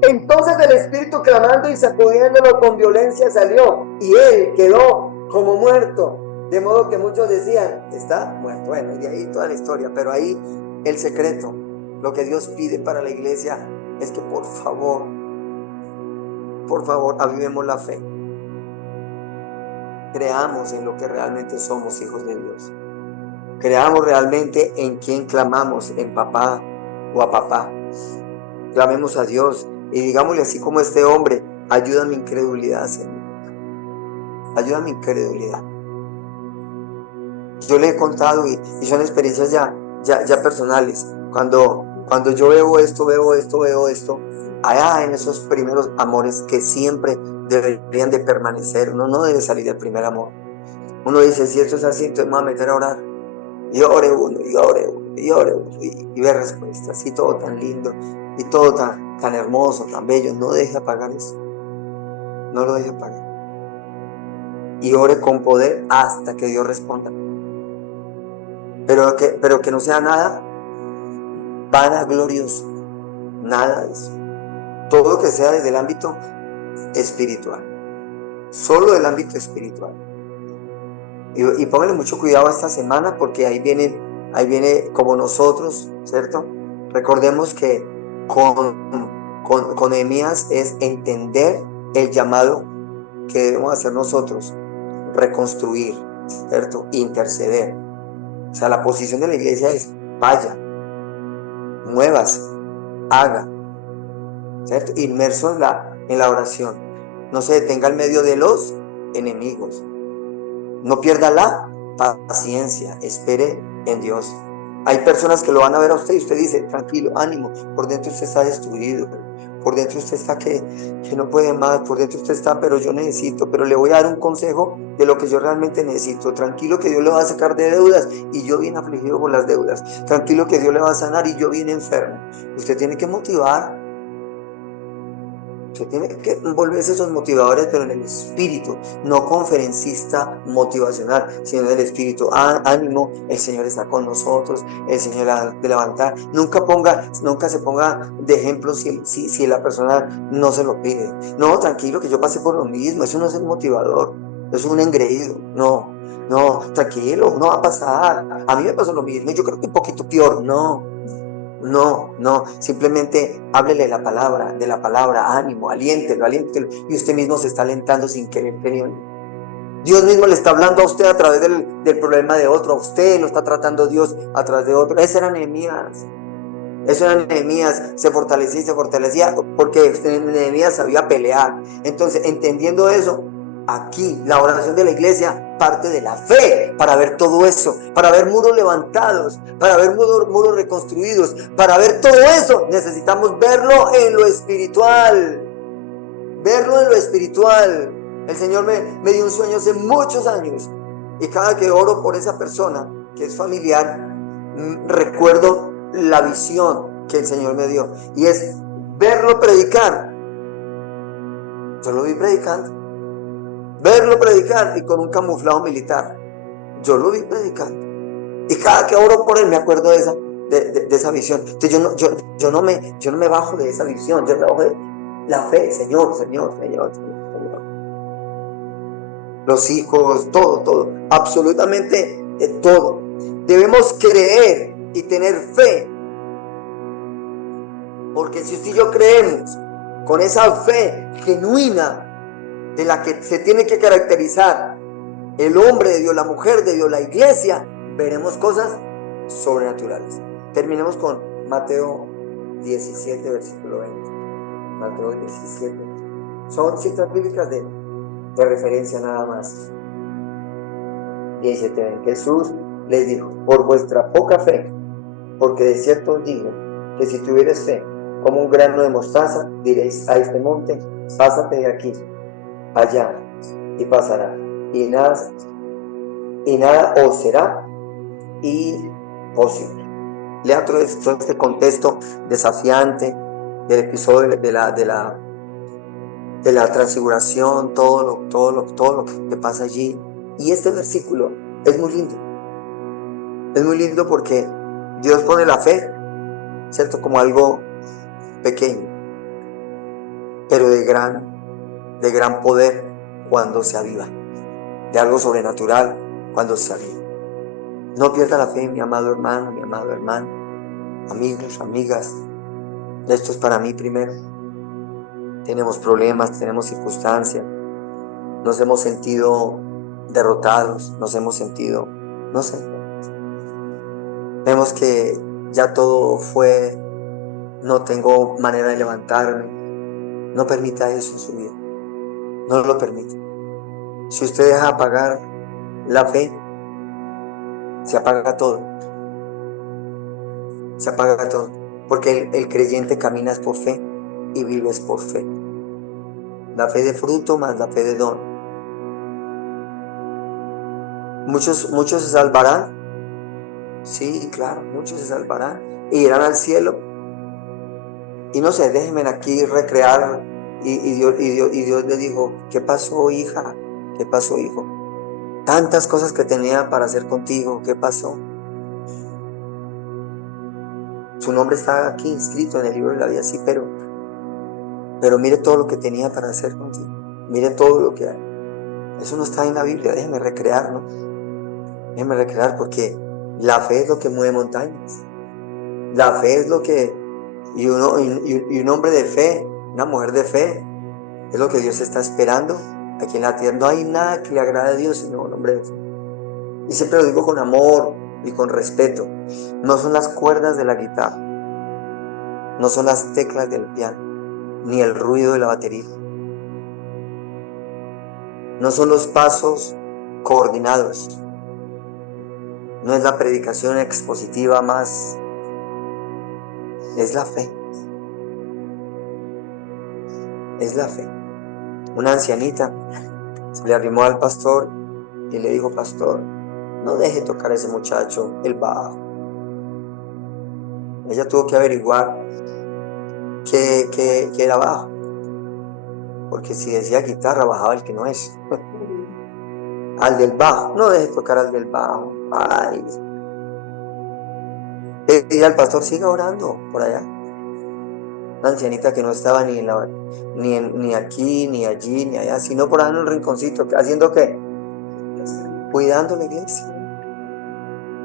Entonces el espíritu, clamando y sacudiéndolo con violencia, salió, y él quedó como muerto. De modo que muchos decían: está muerto. Bueno, y de ahí toda la historia. Pero ahí el secreto, lo que Dios pide para la iglesia, es que por favor, avivemos la fe. Creamos en lo que realmente somos hijos de Dios. Creamos realmente en quien clamamos, en papá o a papá. Clamemos a Dios y digámosle así como este hombre: ayuda mi incredulidad, Señor. Ayuda mi incredulidad. Yo le he contado y son experiencias ya personales. Cuando yo veo esto, allá en esos primeros amores que siempre deberían de permanecer. Uno no debe salir del primer amor. Uno dice: si esto es así, entonces me voy a meter a orar. Y ore uno, y ve respuestas, y todo tan lindo, y todo tan hermoso, tan bello. No deje apagar eso. No lo deje apagar. Y ore con poder hasta que Dios responda. Pero que no sea nada vanaglorioso. Nada de eso. Todo que sea desde el ámbito espiritual. Solo del ámbito espiritual. Y pónganle mucho cuidado esta semana, porque ahí viene como nosotros, ¿cierto? Recordemos que con Nehemías es entender el llamado que debemos hacer nosotros, reconstruir, ¿cierto? Interceder. O sea, la posición de la iglesia es: vaya, muévase, haga, ¿cierto? Inmerso en la oración. No se detenga en medio de los enemigos. No pierda la paciencia, espere en Dios. Hay personas que lo van a ver a usted y usted dice, tranquilo, ánimo, por dentro usted está destruido, por dentro usted está que no puede más, por dentro usted está, pero yo necesito, pero le voy a dar un consejo de lo que yo realmente necesito. Tranquilo que Dios le va a sacar de deudas y yo bien afligido por las deudas. Tranquilo que Dios le va a sanar y yo bien enfermo. Usted tiene que motivar. Usted tiene que volverse esos motivadores, pero en el espíritu, no conferencista motivacional, sino en el espíritu. Ánimo, el Señor está con nosotros, el Señor la de levantar. Nunca se ponga de ejemplo si la persona no se lo pide. No, tranquilo, que yo pasé por lo mismo. Eso no es el motivador, eso es un engreído. No, tranquilo, no va a pasar. A mí me pasó lo mismo, yo creo que un poquito peor. No, simplemente háblele de la palabra, ánimo, aliéntelo, y usted mismo se está alentando sin querer queriendo. Dios mismo le está hablando a usted a través del problema de otro, a usted lo está tratando Dios a través de otro. Ese era Nehemías, se fortalecía porque Nehemías sabía pelear. Entonces, entendiendo eso, aquí la oración de la iglesia parte de la fe para ver todo eso, para ver muros levantados, para ver muros reconstruidos, para ver todo eso necesitamos verlo en lo espiritual, El Señor me dio un sueño hace muchos años y cada que oro por esa persona que es familiar, recuerdo la visión que el Señor me dio y es verlo predicar. Yo lo vi predicando. Verlo predicar y con un camuflado militar. Yo lo vi predicando. Y cada que oro por él me acuerdo de esa visión. Entonces yo no me bajo de esa visión. Yo me bajo de la fe. Señor. Los hijos, todo. Absolutamente todo. Debemos creer y tener fe. Porque si usted y yo creemos con esa fe genuina de la que se tiene que caracterizar el hombre de Dios, la mujer de Dios, la iglesia, veremos cosas sobrenaturales. Terminemos con Mateo 17, versículo 20. Mateo 17. Son citas bíblicas de referencia nada más. 17. Jesús les dijo, por vuestra poca fe, porque de cierto os digo, que si tuvieres fe, como un grano de mostaza, diréis a este monte, pásate de aquí allá, y pasará, y nada os será imposible. Lea todo este contexto desafiante del episodio de la transfiguración, todo lo que pasa allí. Y este versículo es muy lindo porque Dios pone la fe, ¿cierto?, como algo pequeño, pero de gran poder cuando se aviva, de algo sobrenatural cuando se aviva. No pierda la fe, mi amado hermano, amigos, amigas. Esto es para mí primero. Tenemos problemas, tenemos circunstancias, nos hemos sentido derrotados, nos hemos sentido, vemos que ya todo fue, no tengo manera de levantarme. No permita eso en su vida. No lo permita. Si usted deja apagar la fe, se apaga todo. Porque el creyente camina es por fe y vive es por fe. La fe de fruto más la fe de don. Muchos se salvarán. Sí, claro, muchos se salvarán e irán al cielo. Y no sé, déjenme aquí recrear. Y Dios le dijo, ¿qué pasó, hija? ¿Qué pasó, hijo? Tantas cosas que tenía para hacer contigo, ¿qué pasó? Su nombre está aquí inscrito en el libro de la vida, sí, pero mire todo lo que tenía para hacer contigo. Mire todo lo que hay. Eso no está en la Biblia, déjeme recrear, ¿no? Déjeme recrear, porque la fe es lo que mueve montañas. La fe es lo que, y un hombre de fe, una mujer de fe, es lo que Dios está esperando aquí en la tierra. No hay nada que le agrade a Dios sino un hombre de fe. Y siempre lo digo con amor y con respeto. No son las cuerdas de la guitarra, no son las teclas del piano, ni el ruido de la batería. No son los pasos coordinados. No es la predicación expositiva más, es la fe. Es la fe. Una ancianita se le arrimó al pastor y le dijo: pastor, no deje tocar a ese muchacho el bajo. Ella tuvo que averiguar qué era bajo, porque si decía guitarra, bajaba el que no es. Al del bajo, no deje tocar al del bajo. Ay. Y el pastor: siga orando por allá. Una ancianita que no estaba ni aquí, ni allí, ni allá, sino por allá en un rinconcito. ¿Haciendo qué? Cuidando la iglesia.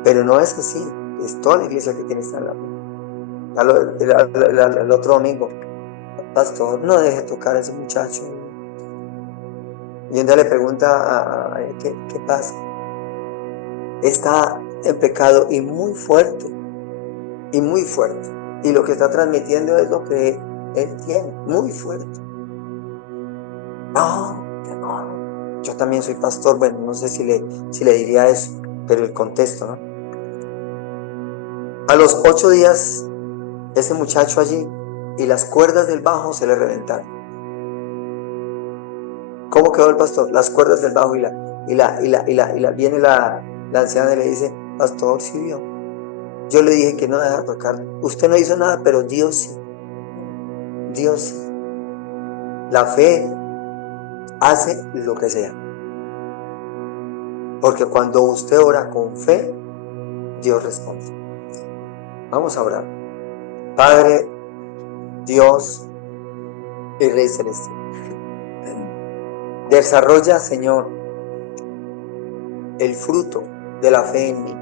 Pero no es así. Es toda la iglesia que tiene que estar el otro domingo: pastor, no deje tocar a ese muchacho. Y un día le pregunta a él: ¿qué pasa? Está en pecado y muy fuerte. Y muy fuerte. Y lo que está transmitiendo es lo que él tiene, muy fuerte. No. Yo también soy pastor. Bueno, no sé si le diría eso, pero el contexto, ¿no? A los 8 días, ese muchacho allí, y las cuerdas del bajo se le reventaron. ¿Cómo quedó el pastor? Las cuerdas del bajo viene la anciana y le dice: pastor, sí vio. Yo le dije que no dejara tocar. Usted no hizo nada, pero Dios sí. Dios sí. La fe hace lo que sea. Porque cuando usted ora con fe, Dios responde. Vamos a orar. Padre, Dios y Rey Celestial, desarrolla, Señor, el fruto de la fe en mí,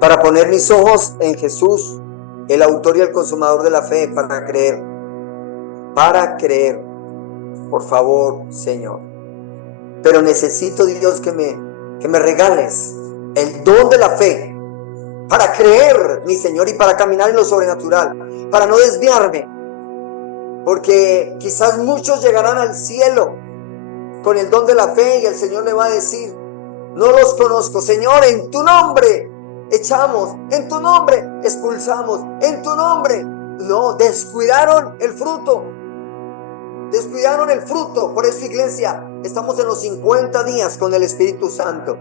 para poner mis ojos en Jesús, el autor y el consumador de la fe, para creer, por favor, Señor. Pero necesito, Dios, que me regales el don de la fe, para creer, mi Señor, y para caminar en lo sobrenatural, para no desviarme, porque quizás muchos llegarán al cielo con el don de la fe y el Señor le va a decir: no los conozco, Señor, en tu nombre echamos, en tu nombre expulsamos, en tu nombre. No, descuidaron el fruto. Por eso, iglesia, estamos en los 50 días con el Espíritu Santo.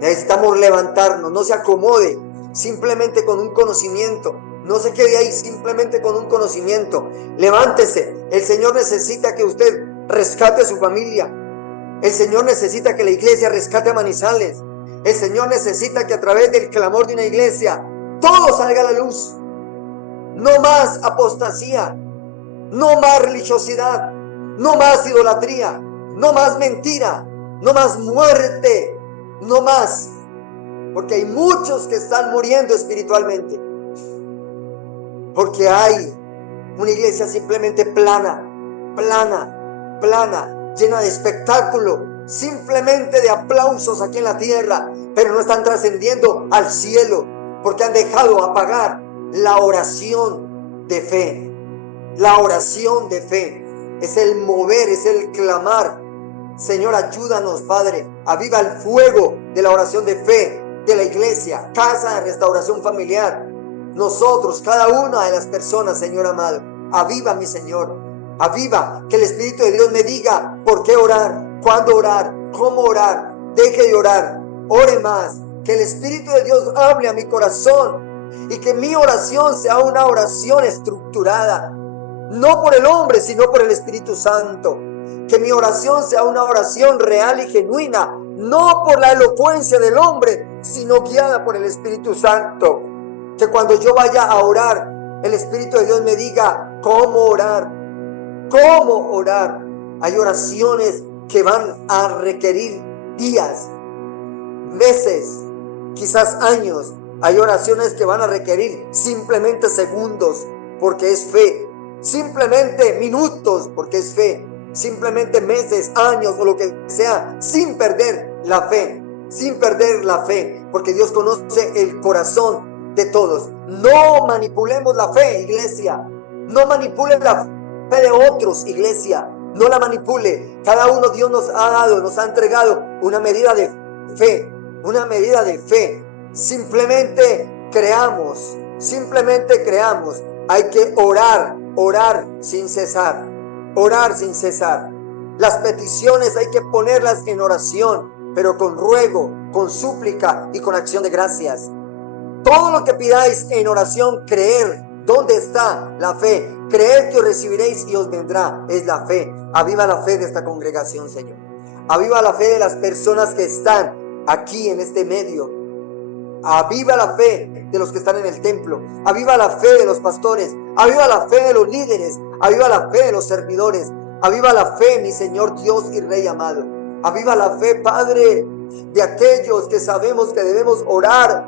Necesitamos levantarnos. No se acomode simplemente con un conocimiento. No se quede ahí simplemente con un conocimiento. Levántese. El Señor necesita que usted rescate a su familia. El Señor necesita que la iglesia rescate a Manizales. El Señor necesita que a través del clamor de una iglesia todo salga a la luz. No más apostasía, no más religiosidad, no más idolatría, no más mentira, no más muerte, no más. Porque hay muchos que están muriendo espiritualmente. Porque hay una iglesia simplemente plana, llena de espectáculo, simplemente de aplausos aquí en la tierra, pero no están trascendiendo al cielo, porque han dejado apagar la oración de fe. La oración de fe es el mover, es el clamar. Señor, ayúdanos, Padre, aviva el fuego de la oración de fe de la iglesia, casa de restauración familiar. Nosotros, cada una de las personas, Señor amado, aviva, mi Señor, aviva, que el Espíritu de Dios me diga por qué orar, cuándo orar, cómo orar. Deje de orar, ore más, que el Espíritu de Dios hable a mi corazón y que mi oración sea una oración estructurada, no por el hombre, sino por el Espíritu Santo. Que mi oración sea una oración real y genuina, no por la elocuencia del hombre, sino guiada por el Espíritu Santo. Que cuando yo vaya a orar, el Espíritu de Dios me diga cómo orar. ¿Cómo orar? Hay oraciones que van a requerir días, meses, quizás años. Hay oraciones que van a requerir simplemente segundos, porque es fe. Simplemente minutos, porque es fe. Simplemente meses, años o lo que sea, sin perder la fe. Sin perder la fe, porque Dios conoce el corazón de todos. No manipulemos la fe, iglesia. No manipulen la fe de otros, iglesia. No la manipule. Cada uno Dios nos ha dado, nos ha entregado una medida de fe. una medida de fe. Simplemente creamos. Hay que orar sin cesar. Orar sin cesar. Las peticiones hay que ponerlas en oración, pero con ruego, con súplica y con acción de gracias. Todo lo que pidáis en oración, creer. ¿Dónde está la fe? Creed que os recibiréis y os vendrá. Es la fe. Aviva la fe de esta congregación, Señor. Aviva la fe de las personas que están aquí en este medio. Aviva la fe de los que están en el templo. Aviva la fe de los pastores. Aviva la fe de los líderes. Aviva la fe de los servidores. Aviva la fe, mi Señor Dios y Rey amado. Aviva la fe, Padre, de aquellos que sabemos que debemos orar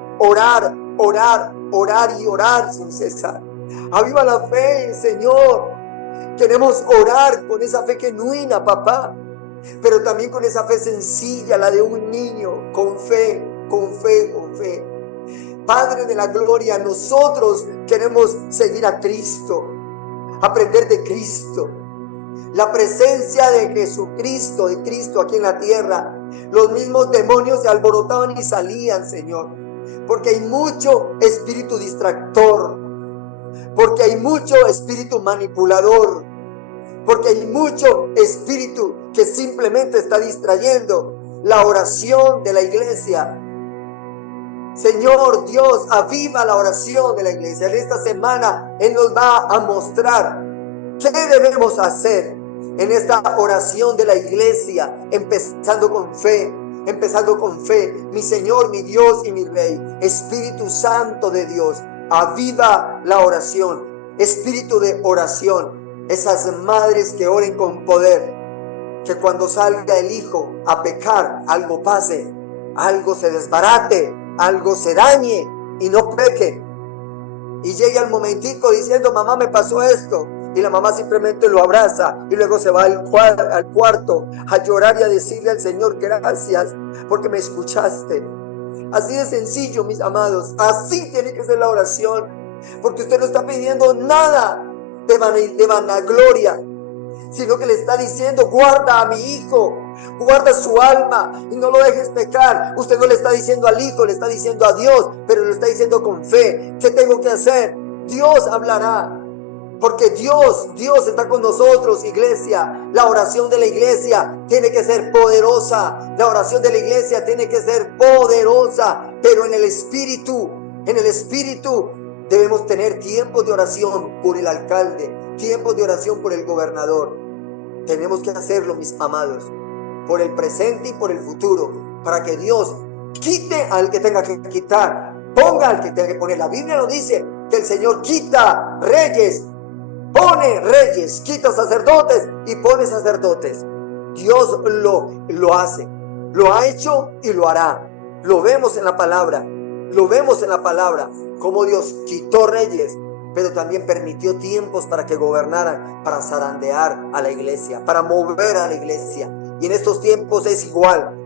y orar sin cesar. Aviva la fe, Señor. Queremos orar con esa fe genuina, papá, pero también con esa fe sencilla, la de un niño, con fe. Padre de la gloria, nosotros queremos seguir a Cristo, aprender de Cristo, la presencia de Jesucristo, de Cristo aquí en la tierra. Los mismos demonios se alborotaban y salían, Señor, porque hay mucho espíritu distractor, porque hay mucho espíritu manipulador, porque hay mucho espíritu que simplemente está distrayendo la oración de la iglesia. Señor Dios, aviva la oración de la iglesia. En esta semana Él nos va a mostrar qué debemos hacer en esta oración de la iglesia, empezando con fe, mi Señor, mi Dios y mi Rey. Espíritu Santo de Dios, aviva la oración, espíritu de oración. Esas madres que oren con poder, que cuando salga el hijo a pecar, algo pase, algo se desbarate, algo se dañe y no peque, y llegue al momentico diciendo: mamá, me pasó esto, y la mamá simplemente lo abraza y luego se va al cuarto a llorar y a decirle al Señor: gracias porque me escuchaste. Así de sencillo, mis amados, así tiene que ser la oración, porque usted no está pidiendo nada de vanagloria, sino que le está diciendo: guarda a mi hijo, guarda su alma y no lo dejes pecar. Usted no le está diciendo al hijo, le está diciendo a Dios, pero lo está diciendo con fe. ¿Qué tengo que hacer? Dios hablará, porque Dios está con nosotros, iglesia. La oración de la iglesia tiene que ser poderosa, pero en el espíritu debemos tener tiempos de oración por el alcalde, tiempos de oración por el gobernador. Tenemos que hacerlo, mis amados, por el presente y por el futuro, para que Dios quite al que tenga que quitar, ponga al que tenga que poner. La Biblia nos dice que el Señor quita reyes, pone reyes, quita sacerdotes y pone sacerdotes. Dios lo hace, lo ha hecho y lo hará. Lo vemos en la palabra, cómo Dios quitó reyes, pero también permitió tiempos para que gobernaran, para zarandear a la iglesia, para mover a la iglesia. Y en estos tiempos es igual,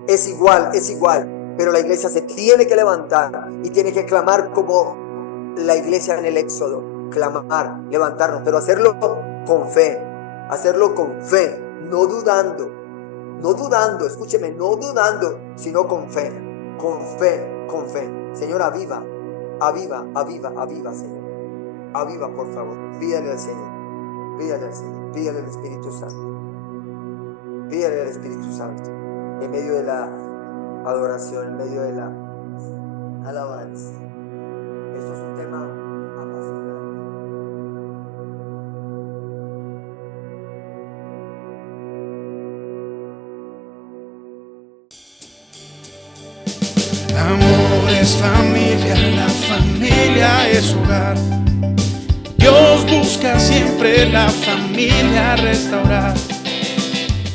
pero la iglesia se tiene que levantar y tiene que clamar como la iglesia en el Éxodo, clamar, levantarnos, pero hacerlo con fe, no dudando, escúcheme, no dudando, sino con fe. Señor, aviva, Señor, aviva, por favor. Pídale al Señor, pídale al Espíritu Santo, en medio de la adoración, en medio de la alabanza. Esto es un tema apasionante. Amor es familia, la familia es hogar. Dios busca siempre la familia restaurar.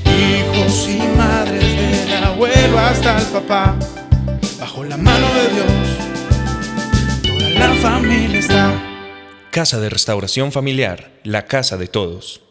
Hijos y madres, del abuelo hasta el papá, bajo la mano de Dios, toda la familia está. Casa de Restauración Familiar, la casa de todos.